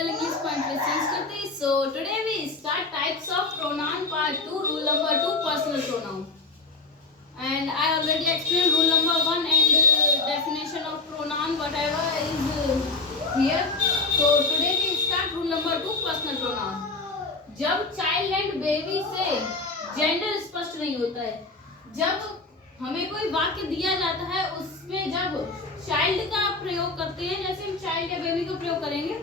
channel English Point with Sanskriti. So today we start types of pronoun part 2, rule number 2, personal pronoun. And I already explained rule number 1 and definition of pronoun whatever is here. So today we start rule number 2, personal pronoun. जब child and baby से gender स्पष्ट नहीं होता है, जब हमें कोई वाक्य दिया जाता है उसमें जब चाइल्ड का प्रयोग करते हैं, जैसे हम चाइल्ड या बेबी का प्रयोग करेंगे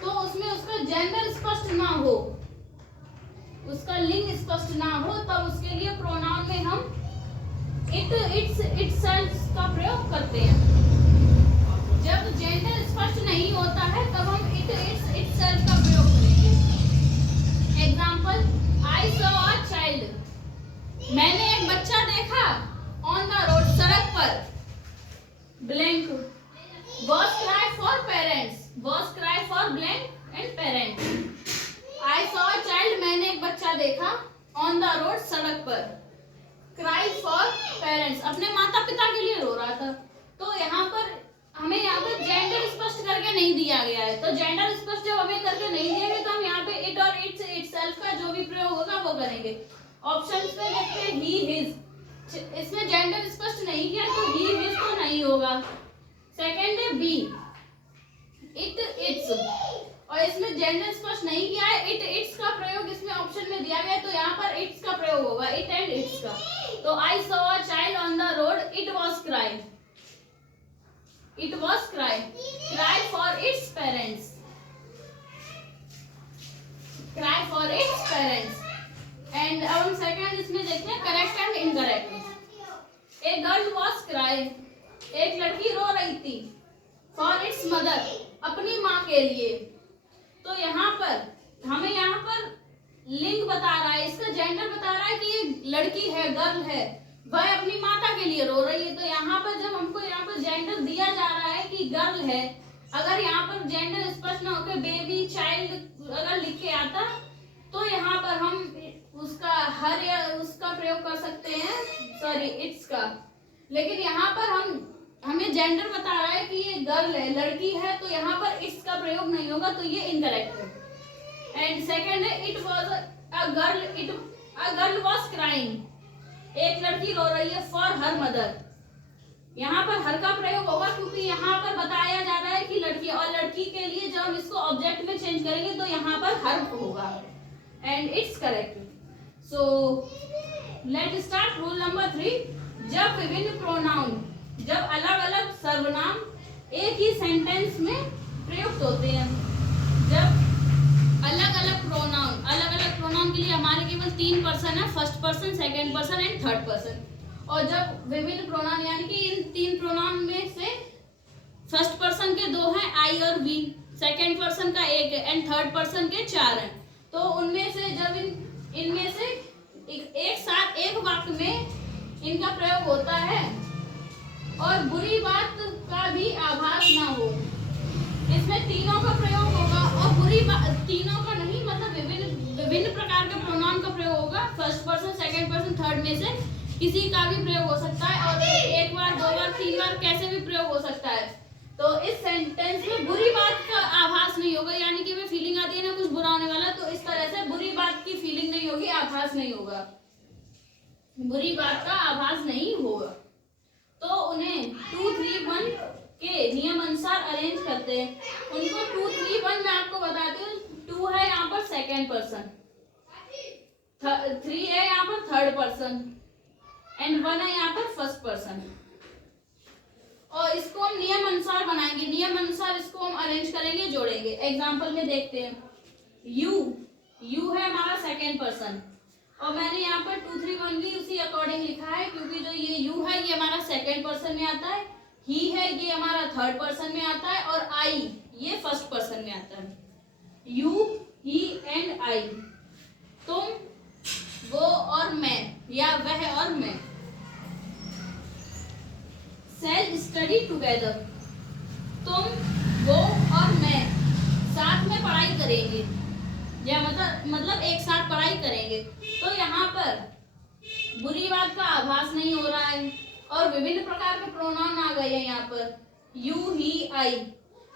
तो उसमें उसका जेंडर स्पष्ट ना हो, उसका लिंग स्पष्ट ना हो, तब उसके लिए प्रोनाउन में हम इट, इट्स, इटसेल्फ का प्रयोग करते हैं। जब जेंडर स्पष्ट नहीं होता है तब हम इट, इट्स, इटसेल्फ का प्रयोग करेंगे। Example, I saw a child, मैंने एक बच्चा देखा, ऑन द रोड, सड़क पर, blank, was cry for parents, was cry for blank and parents। I saw a child, मैंने एक बच्चा देखा, on the road, सड़क पर, cry for parents, अपने माता पिता के लिए रो रहा था। तो यहाँ पर हमें यहाँ पर जेंडर स्पष्ट करके नहीं दिया गया है, तो जेंडर स्पष्ट जब हमें करके नहीं दिया गया तो हम यहाँ पे इट और इट्स, इटसेल्फ का जो भी प्रयोग होगा वो करेंगे। ऑप्शंस में देखते हैं ही, हिज, इसमें जेंडर स्पष्ट नहीं किया तो ही, हिज तो नहीं होगा। सेकेंड है बी, इट, इट्स, और इसमें जेंडर स्पष्ट नहीं किया है, इट, इट्स का प्रयोग इसमें ऑप्शन में दिया गया है तो यहाँ पर इट्स का प्रयोग होगा, इट एंड इट्स का। तो I saw a child on the road, it was crying, it was crying, cry for its parents, cry for its parents. And अब हम सेकेंड इसमें देखते हैं correct and incorrect. A girl was crying, एक लड़की रो रही थी, फॉर इट्स मदर, अपनी माँ के लिए। तो यहाँ पर हमें यहाँ पर लिंग बता रहा है, इसका जेंडर बता रहा है कि ये लड़की है, गर्ल है, वह अपनी माता के लिए रो रही है। तो यहाँ पर जब हमको यहाँ पर जेंडर दिया जा रहा है कि गर्ल है, अगर यहाँ पर जेंडर स्पष्ट ना होकर बेबी, चाइल्ड अगर लिख के आता तो यहाँ पर हम उसका हर या उसका प्रयोग कर सकते हैं, सॉरी इट्स का। लेकिन यहाँ पर हमें जेंडर बता रहा है कि ये गर्ल है, लड़की है, तो यहाँ पर इट्स का प्रयोग नहीं होगा, तो ये इनकरेक्ट है। एंड सेकंड है it was a girl, it, a girl was crying, एक लड़की रो रही है, फॉर हर मदर, यहाँ पर हर का प्रयोग होगा क्योंकि यहाँ पर बताया जा रहा है कि लड़की, और लड़की के लिए जब हम इसको ऑब्जेक्ट में चेंज करेंगे तो यहाँ पर हर होगा। And it's correct. So let start rule number 3। जब विभिन्न प्रोनाउन, जब अलग अलग सर्वनाम एक ही सेंटेंस में प्रयुक्त होते हैं, जब अलग अलग प्रोनाउन के लिए हमारे केवल 3 पर्सन है, first person, second person and third person. और जब विभिन्न प्रोनाउन यानी कि इन 3 प्रोनाउन में से फर्स्ट पर्सन के 2 हैं, आई और वी, सेकंड पर्सन का 1 है एंड थर्ड पर्सन के 4 हैं। तो उनमें से जब इनमें से एक साथ एक वाक्य में इनका प्रयोग होता है और बुरी बात का भी आभास ना हो, इसमें तीनों का प्रयोग होगा, और बुरी बात तीनों का नहीं, मतलब विभिन्न प्रकार के प्रोनाउन का प्रयोग होगा, first person, second person, third में से किसी का भी प्रयोग हो सकता है, और एक बार, 2 बार, 3 बार कैसे भी प्रयोग हो सकता है। तो इस सेंटेंस में बुरी बात का आभास नहीं होगा, यानी कि हमें फीलिंग आती है ना कुछ बुरा होने वाला, तो इस तरह से बुरी बात की फीलिंग नहीं होगी, आभास नहीं होगा, बुरी बात का आभास नहीं होगा। तो उन्हें 2, 3, 1 के नियम अनुसार अरेंज करते हैं। उनको 2, 3, 1 मैं आपको बताती हूँ। 2 है यहाँ पर सेकेंड पर्सन, 3 है यहाँ पर थर्ड पर्सन एंड 1 है यहाँ पर फर्स्ट पर्सन। और इसको हम नियम अनुसार बनाएंगे, नियम अनुसार इसको हम अरेंज करेंगे, जोड़ेंगे। एग्जाम्पल में देखते हैं, यू है हमारा सेकेंड पर्सन, और मैंने यहाँ पर 2, 3, 1 भी उसी अकॉर्डिंग लिखा है क्योंकि जो ये यू है ये हमारा सेकेंड पर्सन में आता है, ही है ये हमारा थर्ड पर्सन में आता है, और आई ये फर्स्ट पर्सन में आता है। यू, ही एंड आई, तुम, वो और मैं, या वह और मैं। सेल स्टडी टुगेदर, तुम, वो और मैं साथ में पढ़ाई करेंगे, या मतलब एक साथ पढ़ाई करेंगे। तो यहाँ पर बुरी बात का आभास नहीं हो रहा है, और विभिन्न प्रकार के प्रोनाउन आ गए हैं यहाँ पर, यू, ही, आई,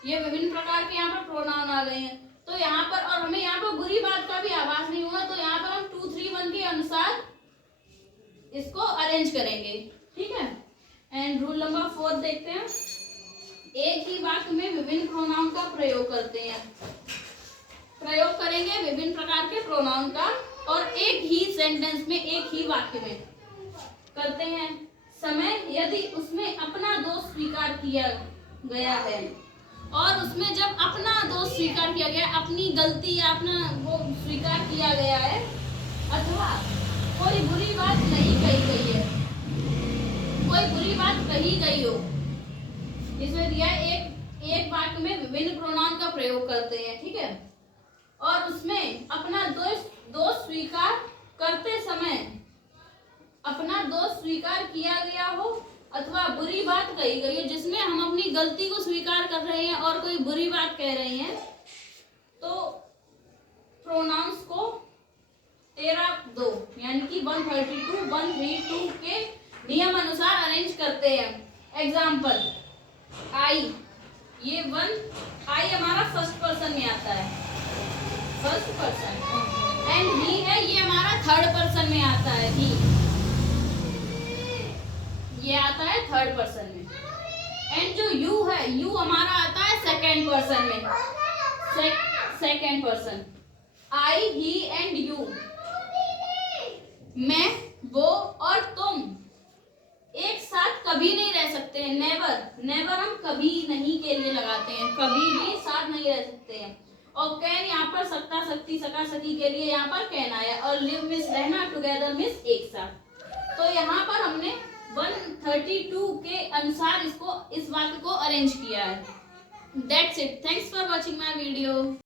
ये विभिन्न प्रकार के यहाँ पर प्रोनाउन आ गए हैं। तो यहाँ पर, और हमें यहाँ पर बुरी बात का भी आवाज नहीं हुआ, तो यहाँ पर हम 2 3 1 के अनुसार इसको अरेंज करेंगे, ठीक है। एंड रूल नंबर 4 देखते हैं। एक ही वाक्य में विभिन्न प्रोनाउन का प्रयोग करते हैं। प्रयोग करेंगे विभिन्न प्रकार के प्रोनाउन का, और एक ही सेंटेंस में, एक ही वाक्य में करते हैं। समय, यदि उसमें अपना दोष स्वीकार किया गया है, और उसमें जब अपना दोष स्वीकार किया गया, अपनी गलती या अपना वो स्वीकार किया गया है, अथवा कोई बुरी बात नहीं कही गई है, कोई बुरी बात कही गई हो, इसमें दिया है एक वाक्य में विभिन्न प्रोनाउन का प्रयोग करते हैं, ठीक है, और उसमें अपना दोष स्वीकार करते समय अपना दोष स्वीकार किया गया हो, अथवा बुरी बात कही गई हो, जिसमें हम अपनी गलती को स्वीकार कर रहे हैं और कोई बुरी बात कह रहे हैं, तो प्रोनाउंस को 13-2 यानी कि 132 132 के नियम अनुसार अरेंज करते हैं। एग्जाम्पल, आई, ये आई हमारा फर्स्ट पर्सन में आता है, फर्स्ट पर्सन। एंड ही है, ये हमारा थर्ड पर्सन में आता है, ही ये आता है थर्ड पर्सन में। एंड जो यू है, यू हमारा आता है सेकेंड पर्सन में, second person. I, he and you, मैं, वो और तुम एक साथ कभी नहीं रह सकते हैं। नेवर, नेवर हम कभी नहीं के लिए लगाते हैं, कभी भी साथ नहीं रह सकते हैं। और कैन यहाँ पर सकता, सकती, सका, सकी के लिए यहाँ पर कैन आया, और लिव मिस रहना, टुगेदर मिस एक साथ। तो यहाँ पर हमने 132 के अनुसार इसको, इस वाक्य को अरेंज किया है। That's it. Thanks for watching my video.